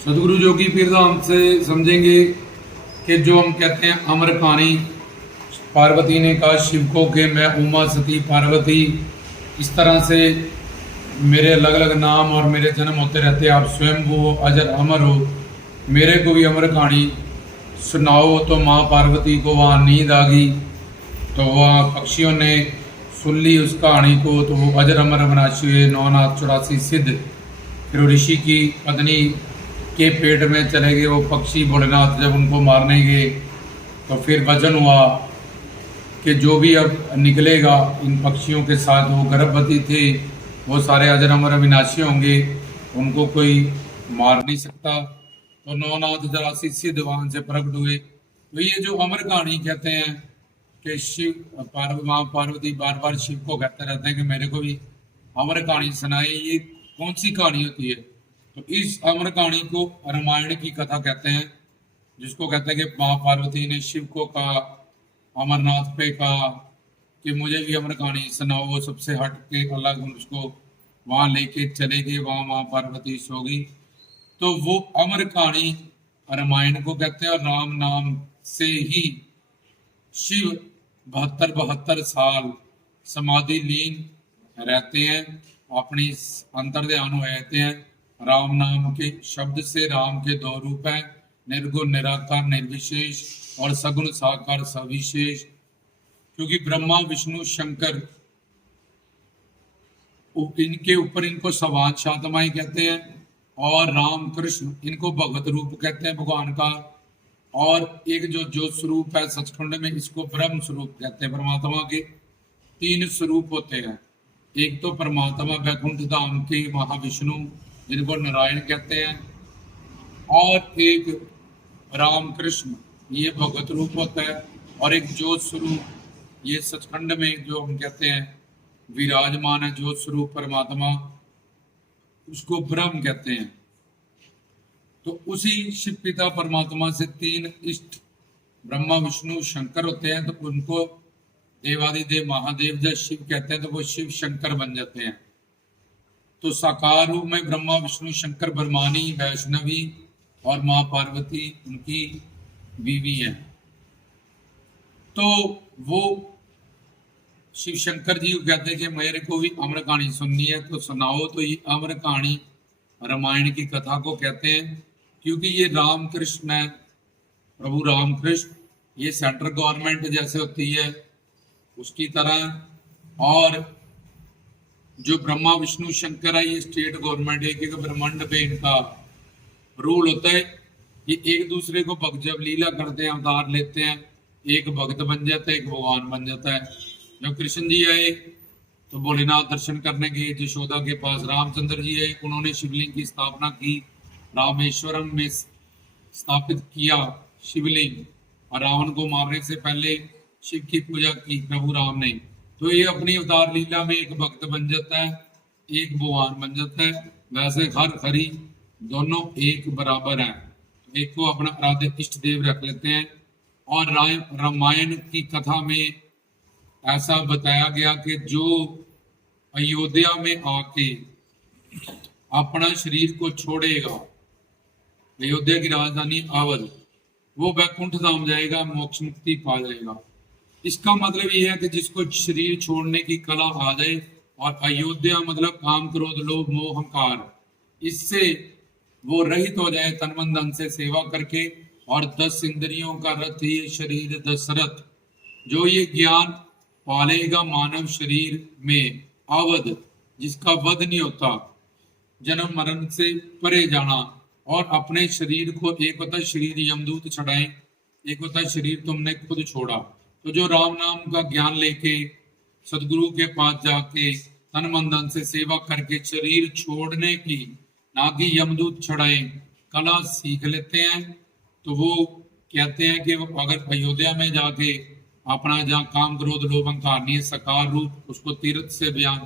सदगुरु जोगी पीर धाम से समझेंगे कि जो हम कहते हैं अमर कहानी, पार्वती ने कहा शिव को कि मैं उमा सती पार्वती, इस तरह से मेरे अलग अलग नाम और मेरे जन्म होते रहते, आप स्वयं वो अजर अमर हो, मेरे को भी अमर कहानी सुनाओ। तो माँ पार्वती को वहाँ नींद आ गई, तो वहाँ पक्षियों ने सुन ली उस कहानी को, तो वो अजर अमर अविनाशी हुए, 9 नाथ 84 सिद्ध। फिर वो ऋषि की पत्नी के पेट में चले गए वो पक्षी भोलेनाथ, जब उनको मारने गए तो फिर वचन हुआ कि जो भी अब निकलेगा इन पक्षियों के साथ, वो गर्भवती थे, वो सारे अजर अमर अविनाशी होंगे, उनको कोई मार नहीं सकता। तो 9 नाथ 84 सिद्ध वहां से प्रकट हुए। तो ये जो अमर कहानी कहते हैं कि शिव माँ पार्वती बार बार शिव को कहते रहते हैं कि मेरे को भी अमर कहानी सुनाई, ये कौन सी कहानी होती है? तो इस अमर कहानी को रामायण की कथा कहते हैं, जिसको कहते हैं कि माँ पार्वती ने शिव को कहा, अमरनाथ पे कहा कि मुझे भी अमर कहानी सुनाओ। वो सबसे हट के अलग उसको वहां लेके चले गए, वहां माँ पार्वती सो गई। तो वो अमर कहानी रामायण को कहते हैं। और राम नाम से ही शिव 72 साल समाधि लीन रहते हैं, अपनी अंतर ध्यान हो जाते हैं। राम नाम के शब्द से राम के दो रूप हैं, निर्गुण निराकार निर्विशेष और सगुण साकार सविशेष। क्योंकि ब्रह्मा विष्णु शंकर इनके ऊपर इनको सवांश आत्माएं कहते हैं, और राम कृष्ण इनको भगवत रूप कहते हैं भगवान का। और एक जो जो स्वरूप है सचखंड में, इसको ब्रह्म स्वरूप कहते हैं। परमात्मा के 3 स्वरूप होते हैं, एक तो परमात्मा वैकुंठ धाम के महाविष्णु जिनको नारायण कहते हैं, और एक राम कृष्ण ये भगवत रूप होता है, और एक ज्योत स्वरूप ये सचखंड में जो हम कहते हैं विराजमान है ज्योत स्वरूप परमात्मा, उसको ब्रह्म कहते हैं। तो उसी शिव पिता परमात्मा से 3 इष्ट ब्रह्मा विष्णु शंकर होते हैं, तो उनको देवादिदेव महादेव जब शिव कहते हैं तो वो शिव शंकर बन जाते हैं। तो साकार रूप में ब्रह्मा विष्णु शंकर ब्रह्मानी वैष्णवी और माँ पार्वती उनकी बीवी है। तो वो शिव शंकर जी को कहते हैं कि मेरे को भी अमर कहानी सुननी है, तो सुनाओ। तो ये अमर कहानी रामायण की कथा को कहते हैं, क्योंकि ये राम कृष्ण है, प्रभु राम कृष्ण, ये सेंट्रल गवर्नमेंट जैसे होती है उसकी तरह, और जो ब्रह्मा विष्णु शंकर है ये स्टेट गवर्नमेंट, एक ब्रह्मांड पे इनका रूल होता है। ये एक दूसरे को भक्त जब लीला करते हैं, अवतार लेते हैं, एक भक्त बन जाता है, एक भगवान बन जाता है। जब कृष्ण जी आए तो भोलेनाथ दर्शन करने गए यशोदा के पास, रामचंद्र जी आए, उन्होंने शिवलिंग की स्थापना की, रामेश्वरम में स्थापित किया शिवलिंग, और रावण को मारने से पहले शिव की पूजा की प्रभु राम ने। तो ये अपनी अवतार लीला में एक भक्त बन जाता है, एक भगवान बन जाता है। वैसे हर हरि दोनों एक बराबर हैं, एक को अपना आराध्य इष्ट देव रख लेते हैं। और रामायण की कथा में ऐसा बताया गया कि जो अयोध्या में आके अपना शरीर को छोड़ेगा, अयोध्या की राजधानी अवध, वो वैकुंठ धाम जाएगा, मोक्ष मुक्ति पा जाएगा। इसका मतलब ये है कि जिसको शरीर छोड़ने की कला आ जाए, और अयोध्या मतलब काम क्रोध लोभ मोह अहंकार, इससे वो रहित हो जाए तन मन धन से सेवा करके, और 10 इंद्रियों का रथ ये शरीर दशरथ, जो ये ज्ञान पालेगा मानव शरीर में अवध, जिसका वध नहीं होता, जन्म मरण से परे जाना। और अपने शरीर को, एक होता है शरीर यमदूत छड़ाए, एक होता है शरीर तुमने खुद छोड़ा। तो जो राम नाम का ज्ञान लेके सदगुरु के पास जाके तन मन धन से सेवा करके शरीर छोड़ने की, ना कि यमदूत छड़ाए, कला सीख लेते हैं, तो वो कहते हैं कि अगर अयोध्या में जाके अपना जहाँ काम क्रोध लोभ अहंकार नहीं, सकार रूप उसको तीर्थ से बयान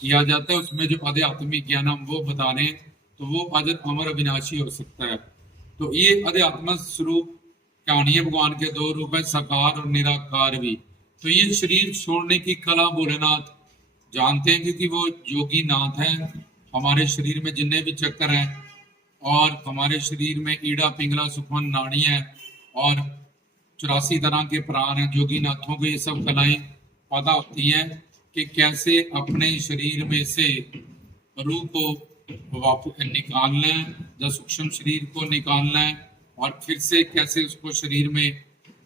किया जाता है, उसमें जो आध्यात्मिक ज्ञान हम वो बता रहे हैं, तो वो अजर अमर अविनाशी हो सकता है। तो ये आध्यात्म स्वरूप कहानी है, भगवान के 2 रूप है, साकार और निराकार भी। तो ये शरीर छोड़ने की कला भोलेनाथ जानते हैं, क्योंकि वो योगी नाथ है। हमारे शरीर में जितने भी चक्कर हैं और हमारे शरीर में ईड़ा पिंगला सुखमन नाड़ी है और 84 तरह के प्राण हैं। जोगी नाथों को ये सब कलाएं पता होती हैं कि कैसे अपने शरीर में से रूह को वापस निकालना है, जो सूक्ष्म शरीर को निकालना है और फिर से कैसे उसको शरीर में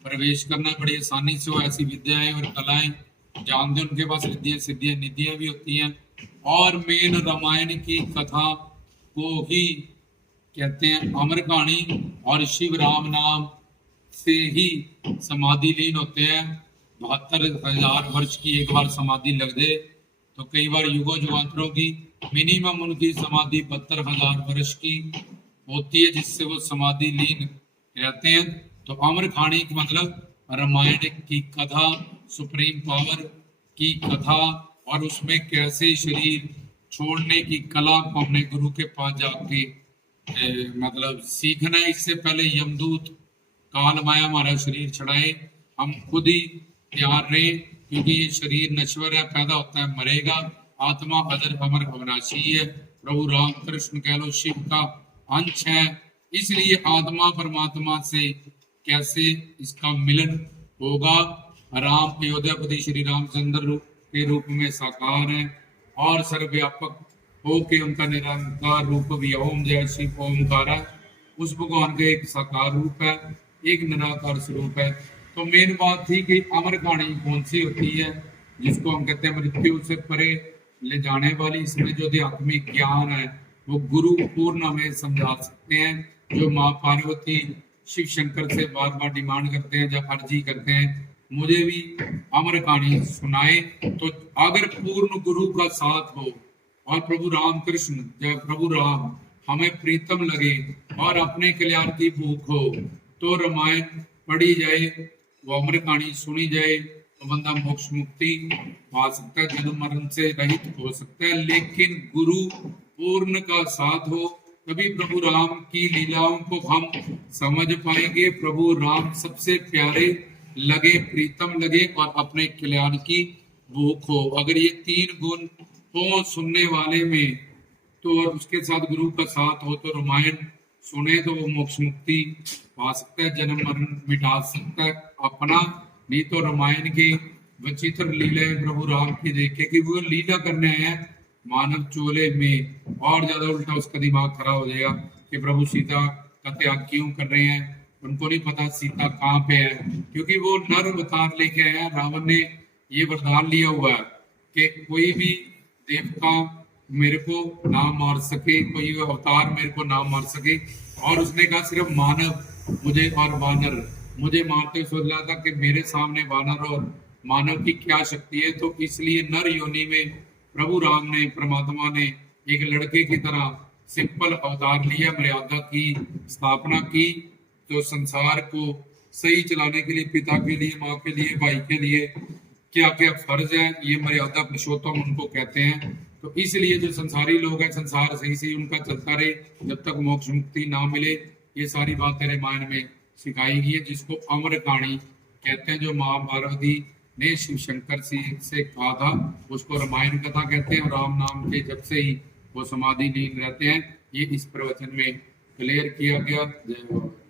प्रवेश करना बड़ी आसानी से हो। ऐसी विद्याएं और कलाएं जानते हैं, उनके पास रिद्धियां सिद्धियां निधियां भी होती हैं। और मेन रामायण की कथा को ही कहते हैं अमर कहानी, और शिव राम नाम से ही समाधि लीन होते हैं। 72,000 वर्ष की एक बार समाधि लग जाए तो कई बार युगों युगांतरों की मिनिमम उनकी समाधि 72,000 वर्ष की होती है, जिससे वो समाधि लीन रहते हैं। तो अमर कहानी का मतलब रामायण की कथा, सुप्रीम पावर की कथा, और उसमें कैसे शरीर छोड़ने की कला को अपने गुरु के पास जाके मतलब सीखना है। इससे पहले यमदूत काल माया हमारा शरीर छड़ाए, हम खुद ही तैयार रहे, क्योंकि ये शरीर नश्वर है, पैदा होता है, मरेगा। आत्मा अजर अमर अविनाशी है, प्रभु राम कृष्ण कह लो शिव का अंश है। इसलिए आत्मा परमात्मा से कैसे इसका मिलन होगा। राम अयोध्यापति श्री रामचंद्र के रूप में साकार है और सर्वव्यापक होके उनका निरंकार रूप भी ओम जय शिव ओमकार है। उस भगवान का एक साकार रूप है, एक निराकार स्वरूप है। तो मेन बात थी कि अमर कहानी कौन सी होती है, जिसको हम कहते हैं मृत्यु से परे ले जाने वाली। इसमें जो आध्यात्मिक ज्ञान है वो गुरु पूर्ण हमें समझा सकते हैं। जो माँ पार्वती शिव शंकर से बार बार डिमांड करते हैं, जब अर्जी करते हैं मुझे भी अमर कहानी सुनाए, तो अगर पूर्ण गुरु का साथ हो और प्रभु राम कृष्ण जब प्रभु राम हमें प्रीतम लगे और अपने कल्याण की भूख हो, तो रामायण पढ़ी जाए, वो अमर कहानी सुनी जाए, तो बंदा मोक्ष मुक्ति पा सकता है, जन्म मरण से रहित हो सकता है। लेकिन गुरु पूर्ण का साथ हो, तभी प्रभु राम की लीलाओं को हम समझ पाएंगे। प्रभु राम सबसे प्यारे लगे, प्रीतम लगे और अपने कल्याण की भूख हो। अगर ये 3 गुण हो सुनने वाले में, तो और उसके साथ गुरु का साथ हो, तो रामायण सुने तो वो मोक्ष मुक्ति पा सकता है, जन्म मरण मिटा सकता है अपना। नहीं तो रामायण की विचित्र लीला प्रभु राम की देखे कि वो लीला करने हैं मानव चोले में, और ज्यादा उल्टा उसका दिमाग खराब हो जाएगा कि प्रभु सीता का त्याग क्यों कर रहे हैं। उनको नहीं पता सीता कहाँ पे है, क्योंकि वो नर अवतार लेके आया। रावण ने ये वरदान लिया हुआ है कि कोई भी देवता मेरे को ना मार सके, कोई अवतार मेरे को ना मार सके। और उसने कहा सिर्फ मानव मुझे और वानर मुझे मारते। सोच रहा था कि मेरे सामने वानर और मानव की क्या शक्ति है। तो इसलिए नर योनि में प्रभु राम ने, परमात्मा ने एक लड़के की तरह सिंपल अवतार लिया, मर्यादा की स्थापना की। तो संसार को सही चलाने के लिए पिता के लिए, माँ के लिए, भाई के लिए क्या क्या फर्ज है, ये मर्यादा पुरुषोत्तम उनको कहते हैं। तो इसलिए जो संसारी लोग हैं, संसार सही से उनका चलता रहे जब तक मोक्ष मुक्ति ना मिले। ये सारी बातें रामायण में सिखाई गई है, जिसको अमर कहानी कहते हैं। जो माँ पार्वती ने शिव शंकर से कहा था, उसको रामायण कथा कहते हैं। राम नाम के जब से ही वो समाधि लीन रहते हैं, ये इस प्रवचन में क्लियर किया गया। जय बाबा।